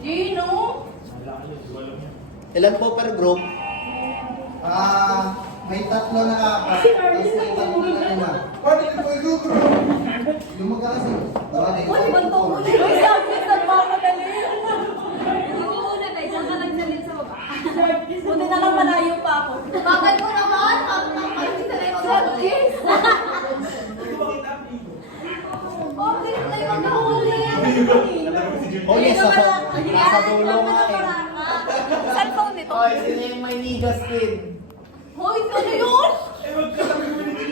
Gino? Ilan po per group? May tatlo na apat. Tapos may tatlo na lima. Yung magkakasi. Uy, banto mo na yun. Uy, sabi sa magmadali. Hindi muna guys, ang kalagsalin sa baba. Buti na lang malayo pa ako. Bakit mo naman? Parang sa rin ako. Kiss! Okay, tayo magkahuli. Oh, yes, nasa dulo nga eh. Cellphone nito. Oy, sino yung may niga skin? Hoy, ano yun?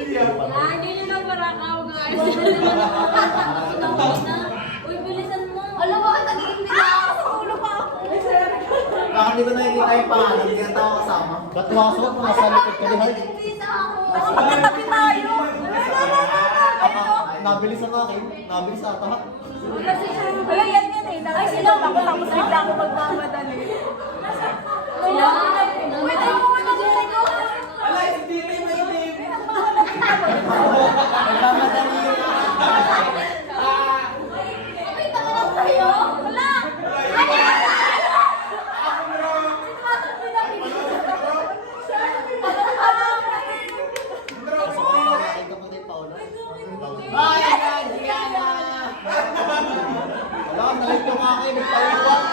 Yan, yun yung naparakaw guys. Uy, bilisan mo. Alam mo, naging Ah! Sa ulo pa ako. Bakit di ko nakikita yung pangalan? Hindi na tayo kasama. Ba't makasuot mo? Nasa likod ka ni Hard? Bisa ako. Magkatabi tayo. Nabilis ang akin. Nabilis ata. Wala yan yan eh. Ay, sila ako tapos bigla ako magmamadali. Sila? Uy, tayo mo na tayo ko. Nagmamadali yun. Uy, tama lang tayo. Wala! Pasok ko yung aking kapatid, Paolo. Ay, ayan! Diana! Wala, nalit yung akin. Nagpaliwan.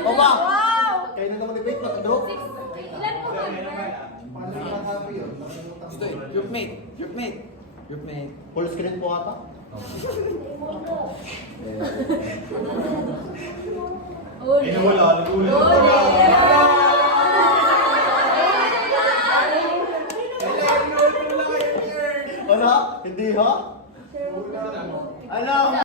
Baba! Wow! Kayo na naman ni-bake, matadok. Ilan po ba? Paano nakakabi yun? Groupmate. Full screen po ata. Uli. Wala? Hindi ha? Ano?